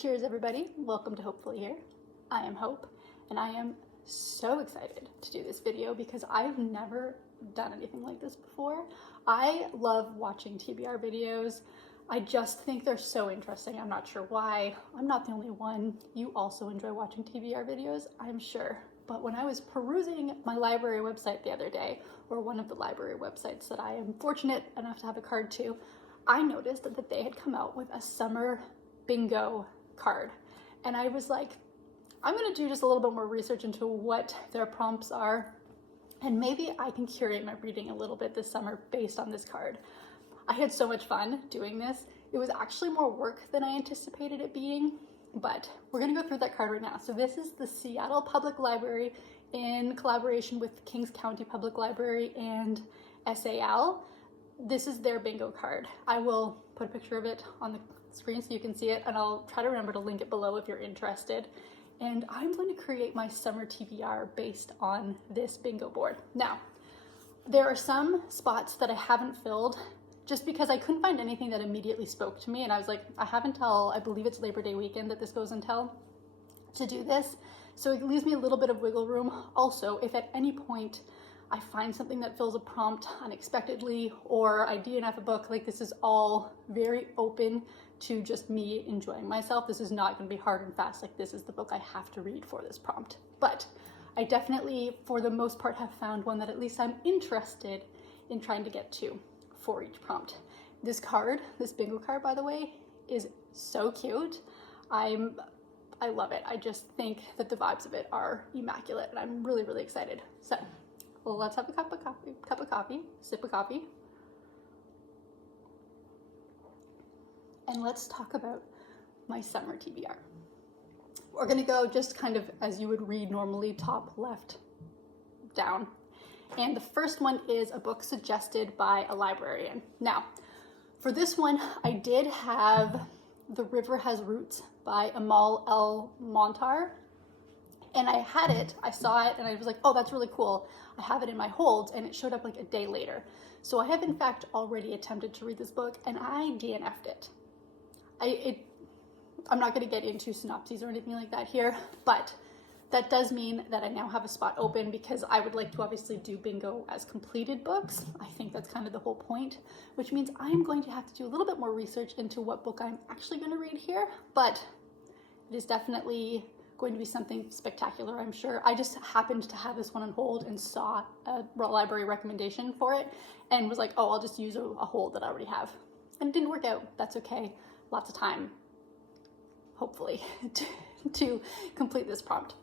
Cheers everybody, welcome to Hopefully Here. I am Hope and I am so excited to do this video because I've never done anything like this before. I love watching TBR videos. I just think they're so interesting. I'm not sure why. I'm not the only one. You also enjoy watching TBR videos, I'm sure. But when I was perusing my library website the other day, or one of the library websites that I am fortunate enough to have a card to, I noticed that they had come out with a summer bingo card. And I was like, I'm gonna do just a little bit more research into what their prompts are, and maybe I can curate my reading a little bit this summer based on this card. I had so much fun doing this. It was actually more work than I anticipated it being, but we're gonna go through that card right now. So this is the Seattle Public Library in collaboration with Kings County Public Library and SAL. This is their bingo card. I will put a picture of it on the screen so you can see it, and I'll try to remember to link it below if you're interested. And I'm going to create my summer TBR based on this bingo board. Now, there are some spots that I haven't filled just because I couldn't find anything that immediately spoke to me, and I was like, I have until, I believe it's Labor Day weekend that this goes until, to do this. So it leaves me a little bit of wiggle room. Also, if at any point I find something that fills a prompt unexpectedly, or I DNF a book, like this is all very open to just me enjoying myself. This is not going to be hard and fast, like this is the book I have to read for this prompt. But I definitely, for the most part, have found one that at least I'm interested in trying to get to for each prompt. This card, this bingo card, by the way, is so cute. I love it. I just think that the vibes of it are immaculate, and I'm really, really excited. So let's have a cup of coffee, sip of coffee. And let's talk about my summer TBR. We're gonna go just kind of as you would read normally, top, left, down. And the first one is a book suggested by a librarian. Now, for this one, I did have The River Has Roots by Amal El Montar. And I had it, I saw it, and I was like, oh, that's really cool. I have it in my holds, and it showed up like a day later. So I have in fact already attempted to read this book, and I DNF'd it. I'm not going to get into synopses or anything like that here, but that does mean that I now have a spot open because I would like to obviously do bingo as completed books. I think that's kind of the whole point, which means I'm going to have to do a little bit more research into what book I'm actually going to read here, but it is definitely going to be something spectacular, I'm sure. I just happened to have this one on hold and saw a library recommendation for it and was like, oh, I'll just use a hold that I already have. And it didn't work out. That's okay. Lots of time, hopefully, to complete this prompt.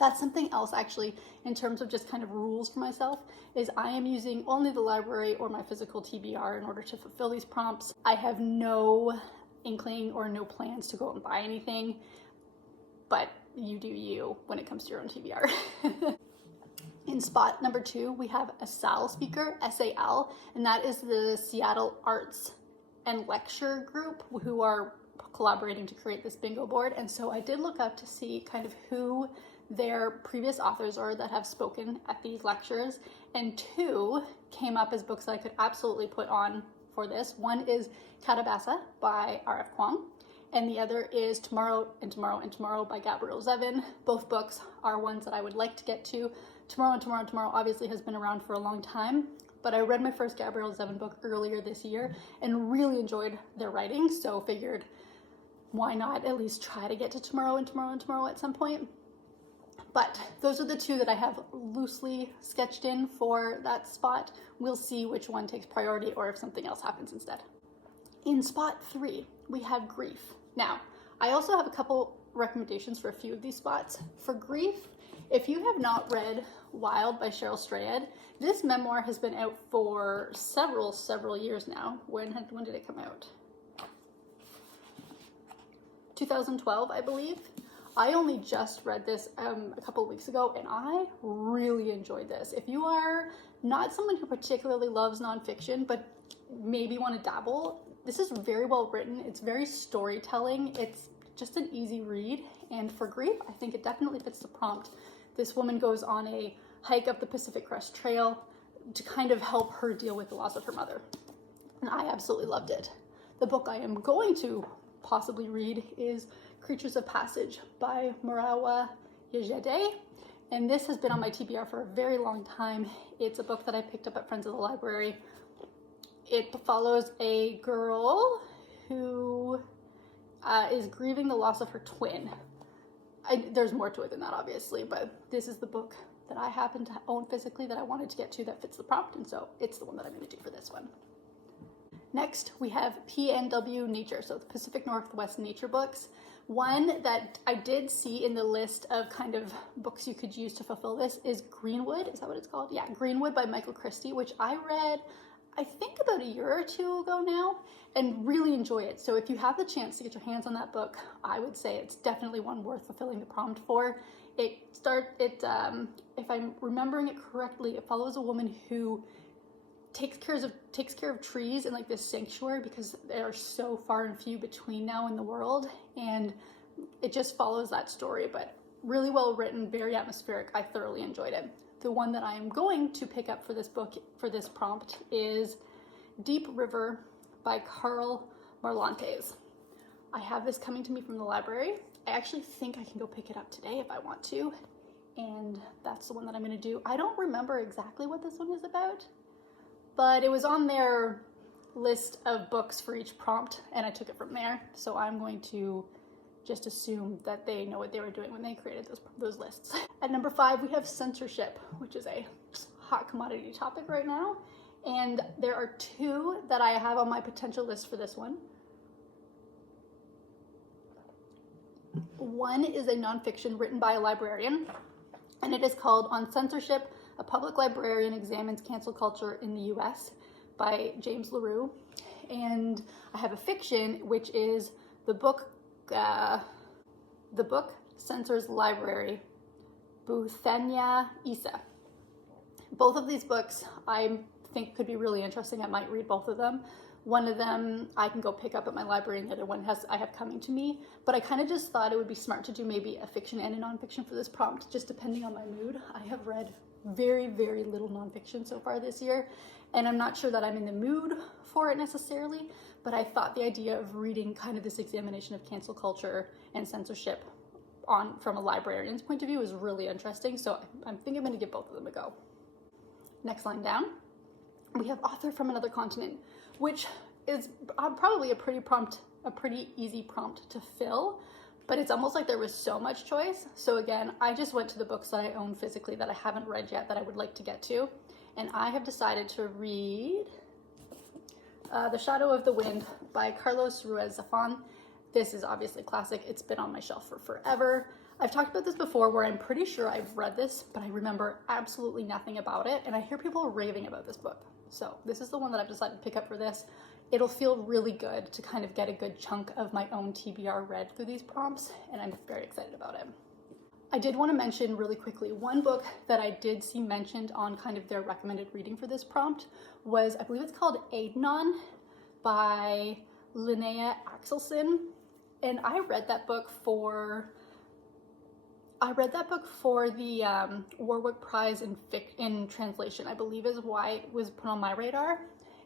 That's something else actually in terms of just kind of rules for myself, is I am using only the library or my physical TBR in order to fulfill these prompts. I have no inkling or no plans to go and buy anything, but you do you when it comes to your own TBR. In spot number 2, we have a SAL speaker, S-A-L, and that is the Seattle Arts and Lecture Group who are collaborating to create this bingo board. And so I did look up to see kind of who their previous authors are that have spoken at these lectures, and 2 came up as books that I could absolutely put on for this. One is Kalabasa by R.F. Kuang, and the other is Tomorrow and Tomorrow and Tomorrow by Gabrielle Zevin. Both books are ones that I would like to get to. Tomorrow and Tomorrow and Tomorrow obviously has been around for a long time, but I read my first Gabrielle Zevin book earlier this year and really enjoyed their writing, so figured why not at least try to get to Tomorrow and Tomorrow and Tomorrow at some point. But those are the 2 that I have loosely sketched in for that spot. We'll see which one takes priority or if something else happens instead. In spot 3, we have Grief. Now, I also have a couple recommendations for a few of these spots. For Grief, if you have not read Wild by Cheryl Strayed, this memoir has been out for several years now. When did it come out? 2012, I believe. I only just read this a couple of weeks ago, and I really enjoyed this. If you are not someone who particularly loves nonfiction, but maybe want to dabble, this is very well written. It's very storytelling. It's just an easy read, and for Grief, I think it definitely fits the prompt. This woman goes on a hike up the Pacific Crest Trail to kind of help her deal with the loss of her mother, and I absolutely loved it. The book I am going to possibly read is Creatures of Passage by Murawa Yejide. And this has been on my TBR for a very long time. It's a book that I picked up at Friends of the Library. It follows a girl who is grieving the loss of her twin. There's more to it than that, obviously, but this is the book that I happen to own physically that I wanted to get to that fits the prompt, and so it's the one that I'm going to do for this one. Next, we have PNW Nature, so the Pacific Northwest Nature books. One that I did see in the list of kind of books you could use to fulfill this is Greenwood. Is that what it's called? Yeah, Greenwood by Michael Christie, which I read, I think about a year or two ago now, and really enjoy it. So if you have the chance to get your hands on that book, I would say it's definitely one worth fulfilling the prompt for. If I'm remembering it correctly, it follows a woman who takes care of trees in like this sanctuary because they are so far and few between now in the world, and it just follows that story, but really well written, very atmospheric. I thoroughly enjoyed it. The one that I am going to pick up for this book, for this prompt, is Deep River by Carl Marlantes. I have this coming to me from the library. I actually think I can go pick it up today if I want to, and that's the one that I'm going to do. I don't remember exactly what this one is about, but it was on their list of books for each prompt, and I took it from there. So I'm going to just assume that they know what they were doing when they created those lists. At number 5, we have censorship, which is a hot commodity topic right now. And there are 2 that I have on my potential list for this one. One is a nonfiction written by a librarian, and it is called On Censorship, A Public Librarian Examines Cancel Culture in the U.S. by James LaRue. And I have a fiction, which is the book Censors Library, Buthenya Isa. Both of these books I think could be really interesting. I might read both of them. One of them I can go pick up at my library, and the other one I have coming to me. But I kind of just thought it would be smart to do maybe a fiction and a nonfiction for this prompt, just depending on my mood. I have read very, very little nonfiction so far this year, and I'm not sure that I'm in the mood for it necessarily, but I thought the idea of reading kind of this examination of cancel culture and censorship from a librarian's point of view is really interesting, so I think I'm going to give both of them a go. Next line down, we have Author from Another Continent, which is probably a pretty easy prompt to fill, but it's almost like there was so much choice. So again, I just went to the books that I own physically that I haven't read yet that I would like to get to, and I have decided to read The Shadow of the Wind by Carlos Ruiz Zafón. This is obviously classic. It's been on my shelf for forever. I've talked about this before where I'm pretty sure I've read this, but I remember absolutely nothing about it, and I hear people raving about this book. So this is the one that I've decided to pick up for this. It'll feel really good to kind of get a good chunk of my own TBR read through these prompts, and I'm very excited about it. I did want to mention really quickly, one book that I did see mentioned on kind of their recommended reading for this prompt was, I believe it's called Adenon by Linnea Axelson. And I read that book for the Warwick Prize in translation, I believe is why it was put on my radar.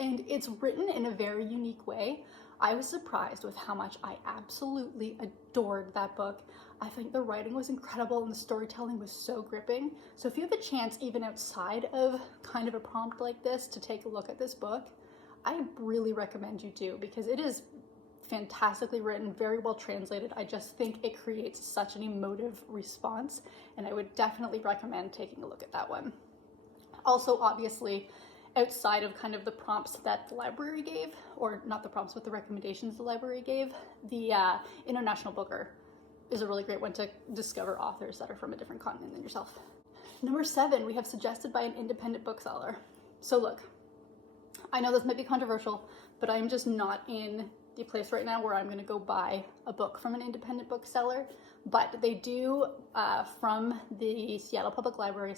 And it's written in a very unique way. I was surprised with how much I absolutely adored that book. I think the writing was incredible and the storytelling was so gripping. So if you have a chance, even outside of kind of a prompt like this, to take a look at this book, I really recommend you do, because it is fantastically written, very well translated. I just think it creates such an emotive response, and I would definitely recommend taking a look at that one. Also, obviously, outside of kind of the prompts that the library gave, or not the prompts, but the recommendations the library gave, the International Booker is a really great one to discover authors that are from a different continent than yourself. Number 7, we have Suggested by an Independent Bookseller. So look, I know this might be controversial, but I'm just not in the place right now where I'm going to go buy a book from an independent bookseller, but they do, from the Seattle Public Library,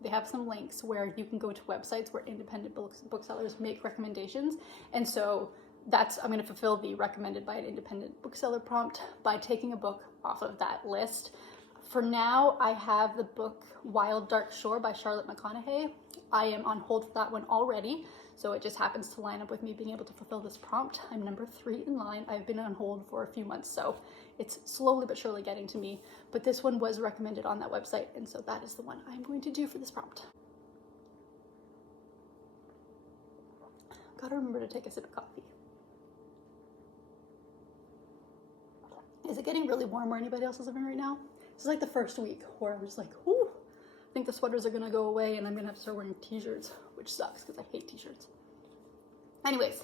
they have some links where you can go to websites where independent booksellers make recommendations, and so I'm going to fulfill the recommended by an independent bookseller prompt by taking a book off of that list. For now, I have the book Wild Dark Shore by Charlotte McConaughey. I am on hold for that one already, So it just happens to line up with me being able to fulfill this prompt. I'm number 3 in line. I've been on hold for a few months, so it's slowly but surely getting to me. But this one was recommended on that website, and so that is the one I'm going to do for this prompt. Gotta remember to take a sip of coffee. Is it getting really warm where anybody else is living right now? This is like the first week where I'm just like, ooh, I think the sweaters are gonna go away and I'm gonna have to start wearing t-shirts, which sucks because I hate t-shirts. Anyways,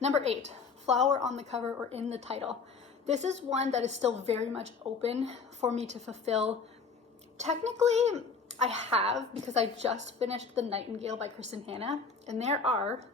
number 8, flower on the cover or in the title. This is one that is still very much open for me to fulfill. Technically, I have, because I just finished The Nightingale by Kristen Hanna, and there are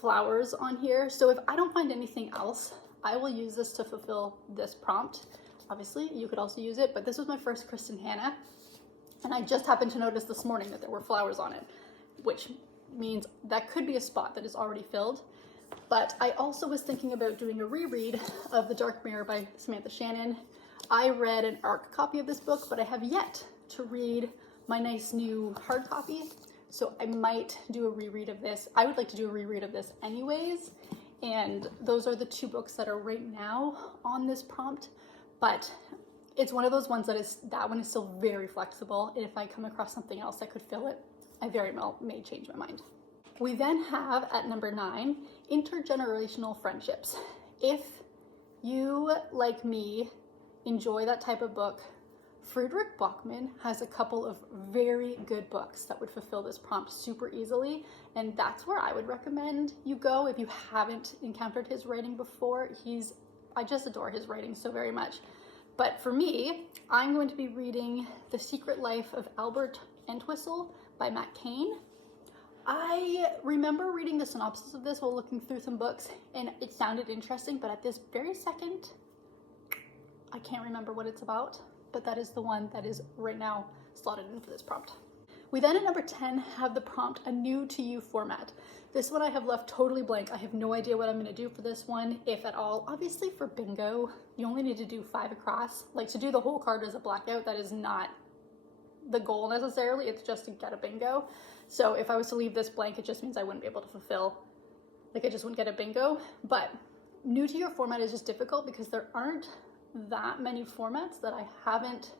flowers on here. So if I don't find anything else, I will use this to fulfill this prompt. Obviously, you could also use it, but this was my first Kristen Hanna, and I just happened to notice this morning that there were flowers on it, which means that could be a spot that is already filled. But I also was thinking about doing a reread of The Dark Mirror by Samantha Shannon. I read an ARC copy of this book, but I have yet to read my nice new hard copy, so I might do a reread of this. I would like to do a reread of this anyways. And those are the 2 books that are right now on this prompt, but it's one of those ones that one is still very flexible. And if I come across something else that could fill it, I very well may change my mind. We then have at number 9, intergenerational friendships. If you, like me, enjoy that type of book, Friedrich Bachmann has a couple of very good books that would fulfill this prompt super easily, and that's where I would recommend you go if you haven't encountered his writing before. I just adore his writing so very much. But for me, I'm going to be reading The Secret Life of Albert Entwistle by Matt Cain. I remember reading the synopsis of this while looking through some books, and it sounded interesting, but at this very second, I can't remember what it's about. But that is the one that is right now slotted in for this prompt. We then at number 10 have the prompt, a new to you format. This one I have left totally blank. I have no idea what I'm going to do for this one, if at all. Obviously for bingo, you only need to do 5 across. Like, to do the whole card as a blackout, that is not the goal necessarily. It's just to get a bingo. So if I was to leave this blank, it just means I wouldn't be able to fulfill, like I just wouldn't get a bingo. But new to your format is just difficult because there aren't that many formats that I haven't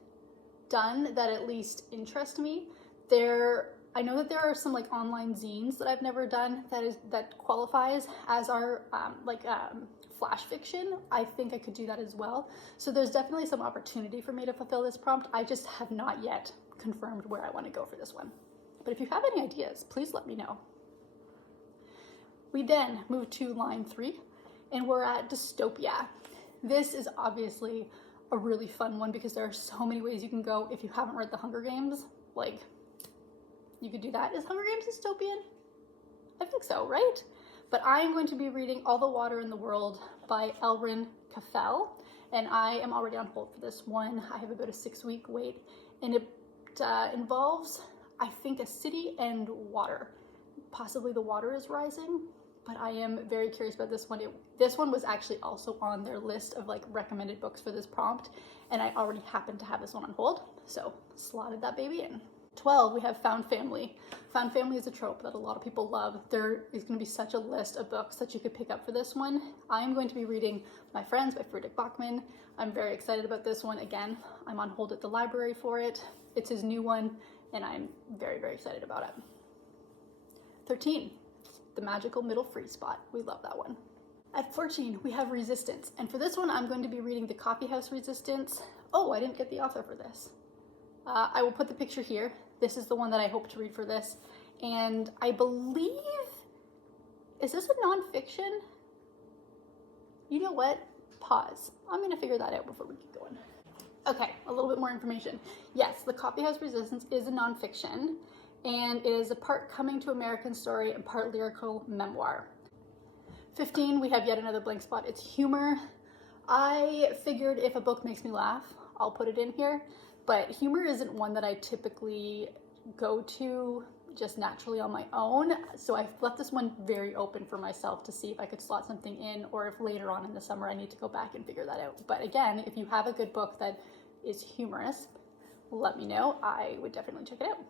done that at least interest me. I know that there are some like online zines that I've never done that qualifies as our flash fiction. I think I could do that as well. So there's definitely some opportunity for me to fulfill this prompt. I just have not yet confirmed where I want to go for this one. But if you have any ideas, please let me know. We then move to line 3, and we're at dystopia. This is obviously a really fun one because there are so many ways you can go. If you haven't read The Hunger Games, like, you could do that. Is Hunger Games dystopian? I think so, right? But I am going to be reading All the Water in the World by Elrin Caffell, and I am already on hold for this one. I have about a 6-week wait, and it involves, I think, a city and water. Possibly the water is rising, but I am very curious about this one. This one was actually also on their list of like recommended books for this prompt, and I already happened to have this one on hold, so slotted that baby in. 12, we have Found Family. Found Family is a trope that a lot of people love. There is going to be such a list of books that you could pick up for this one. I am going to be reading My Friends by Friedrich Bachmann. I'm very excited about this one. Again, I'm on hold at the library for it. It's his new one, and I'm very, very excited about it. 13, The Magical Middle Free Spot. We love that one. At 14, we have Resistance. And for this one, I'm going to be reading The Coffee House Resistance. Oh, I didn't get the author for this. I will put the picture here. This is the one that I hope to read for this. And I believe, is this a nonfiction? You know what? Pause. I'm going to figure that out before we keep going. Okay, a little bit more information. Yes, The Coffee House Resistance is a nonfiction, and it is a part coming to American story and part lyrical memoir. 15, we have yet another blank spot. It's humor. I figured if a book makes me laugh, I'll put it in here. But humor isn't one that I typically go to just naturally on my own. So I've left this one very open for myself to see if I could slot something in, or if later on in the summer I need to go back and figure that out. But again, if you have a good book that is humorous, let me know. I would definitely check it out.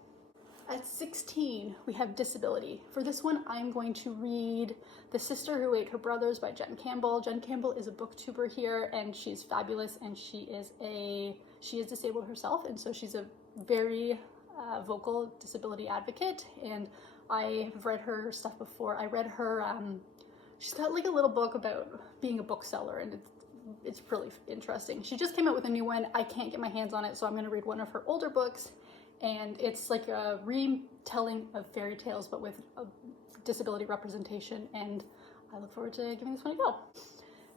At 16, we have Disability. For this one, I'm going to read The Sister Who Ate Her Brothers by Jen Campbell. Jen Campbell is a booktuber here, and she's fabulous, and she is disabled herself, and so she's a very vocal disability advocate, and I have read her stuff before. I read her, she's got like a little book about being a bookseller, and it's really interesting. She just came out with a new one. I can't get my hands on it, so I'm going to read one of her older books. And it's like a retelling of fairy tales, but with a disability representation. And I look forward to giving this one a go.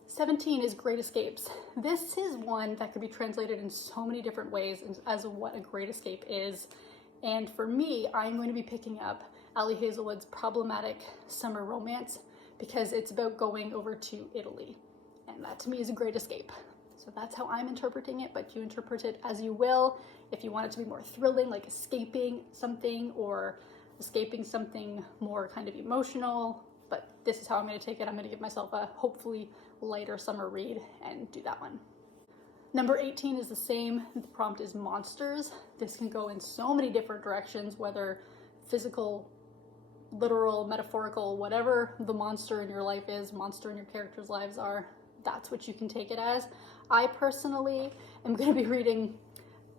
17 is Great Escapes. This is one that could be translated in so many different ways as what a great escape is. And for me, I'm going to be picking up Ali Hazelwood's problematic summer romance because it's about going over to Italy. And that to me is a great escape. So that's how I'm interpreting it, but you interpret it as you will. If you want it to be more thrilling, like escaping something or escaping something more kind of emotional, but this is how I'm going to take it. I'm going to give myself a hopefully lighter summer read and do that one. Number 18 is the same. The prompt is monsters. This can go in so many different directions, whether physical, literal, metaphorical, whatever the monster in your life is, monster in your characters' lives are, that's what you can take it as. I personally am going to be reading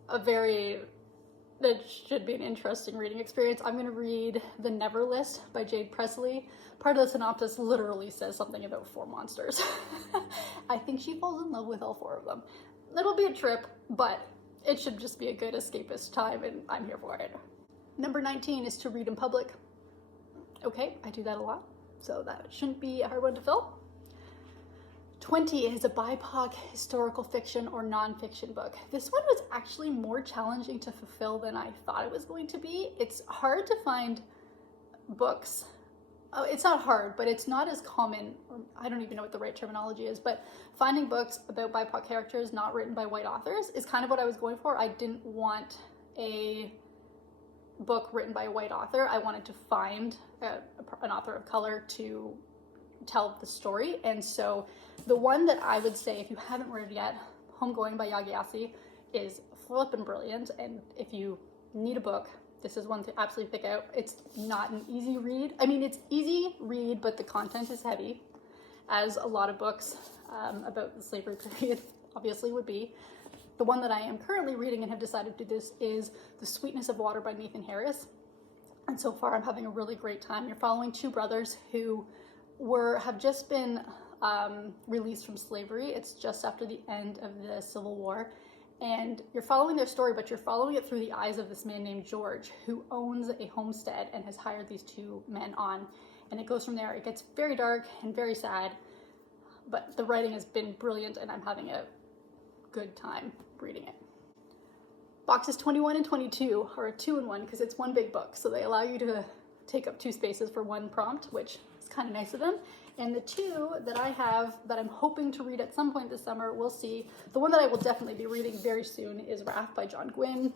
that should be an interesting reading experience. I'm going to read The Never List by Jade Presley. Part of the synopsis literally says something about 4 monsters. I think she falls in love with all 4 of them. It'll be a trip, but it should just be a good escapist time, and I'm here for it. Number 19 is To Read in Public. Okay, I do that a lot, so that shouldn't be a hard one to fill. 20 is a BIPOC historical fiction or nonfiction book. This one was actually more challenging to fulfill than I thought it was going to be. It's hard to find books. Oh, it's not hard, but it's not as common. I don't even know what the right terminology is, but finding books about BIPOC characters not written by white authors is kind of what I was going for. I didn't want a book written by a white author. I wanted to find an author of color to tell the story, and so the one that I would say, if you haven't read it yet, Homegoing by Yagyasi is flippin' brilliant, and if you need a book, this is one to absolutely pick out. It's not an easy read. I mean, it's easy read, but the content is heavy, as a lot of books about the slavery period obviously would be. The one that I am currently reading and have decided to do this is The Sweetness of Water by Nathan Harris, and so far I'm having a really great time. You're following 2 brothers who have just been released from slavery. It's just after the end of the Civil War, and you're following their story, but you're following it through the eyes of this man named George, who owns a homestead and has hired these 2 men on, and it goes from there. It gets very dark and very sad, but the writing has been brilliant, and I'm having a good time reading it. Boxes 21 and 22 are a 2-in-1 because it's one big book, so they allow you to take up 2 spaces for one prompt, which is kind of nice of them. And the 2 that I have that I'm hoping to read at some point this summer, we'll see. The one that I will definitely be reading very soon is Wrath by John Gwynne,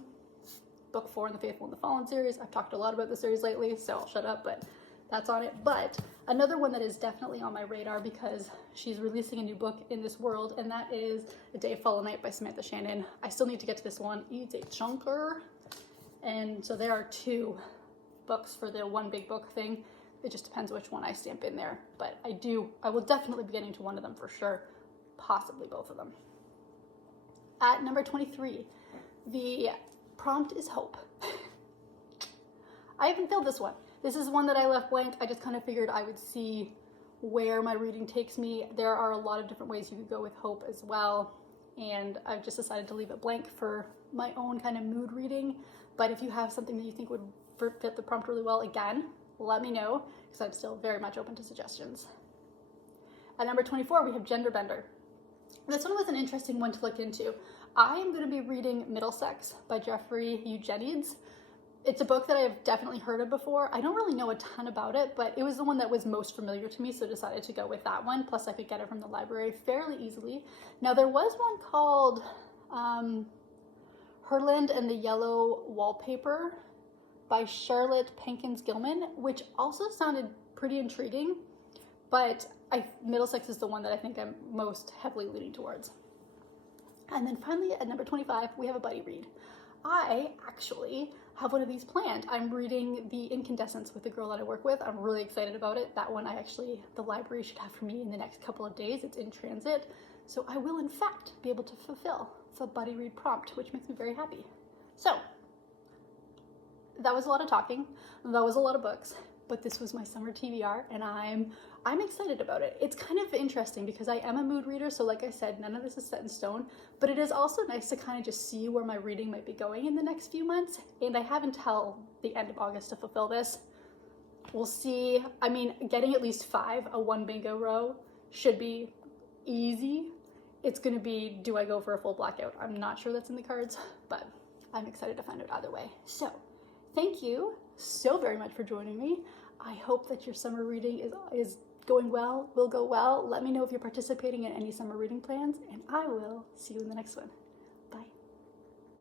book 4 in the Faithful and the Fallen series. I've talked a lot about the series lately, so I'll shut up, but that's on it. But another one that is definitely on my radar because she's releasing a new book in this world, and that is A Day, Fall, and Night by Samantha Shannon. I still need to get to this one. It's a chunker. And so there are 2 books for the one big book thing. It just depends which one I stamp in there, but I will definitely be getting to one of them for sure, possibly both of them. At number 23, the prompt is hope. I haven't filled this one. This is one that I left blank. I just kind of figured I would see where my reading takes me. There are a lot of different ways you could go with hope as well, and I've just decided to leave it blank for my own kind of mood reading, but if you have something that you think would fit the prompt really well, again, let me know, because I'm still very much open to suggestions. At number 24, we have Gender Bender. This one was an interesting one to look into. I am going to be reading Middlesex by Jeffrey Eugenides. It's a book that I've definitely heard of before. I don't really know a ton about it, but it was the one that was most familiar to me, so decided to go with that one. Plus, I could get it from the library fairly easily. Now, there was one called Herland and the Yellow Wallpaper by Charlotte Pankins Gilman, which also sounded pretty intriguing, but Middlesex is the one that I think I'm most heavily leaning towards. And then finally, at number 25, we have a buddy read. I actually have one of these planned. I'm reading The Incandescents with the girl that I work with. I'm really excited about it. That one the library should have for me in the next couple of days. It's in transit. So I will in fact be able to fulfill the buddy read prompt, which makes me very happy. So that was a lot of talking. That was a lot of books, but this was my summer TBR and I'm excited about it. It's kind of interesting because I am a mood reader, so like I said, none of this is set in stone, but it is also nice to kind of just see where my reading might be going in the next few months, and I have until the end of August to fulfill this. We'll see. I mean, getting at least 5, a 1 bingo row, should be easy. It's gonna be, do I go for a full blackout? I'm not sure that's in the cards, but I'm excited to find out either way. So, thank you so very much for joining me. I hope that your summer reading is going well, will go well. Let me know if you're participating in any summer reading plans, and I will see you in the next one.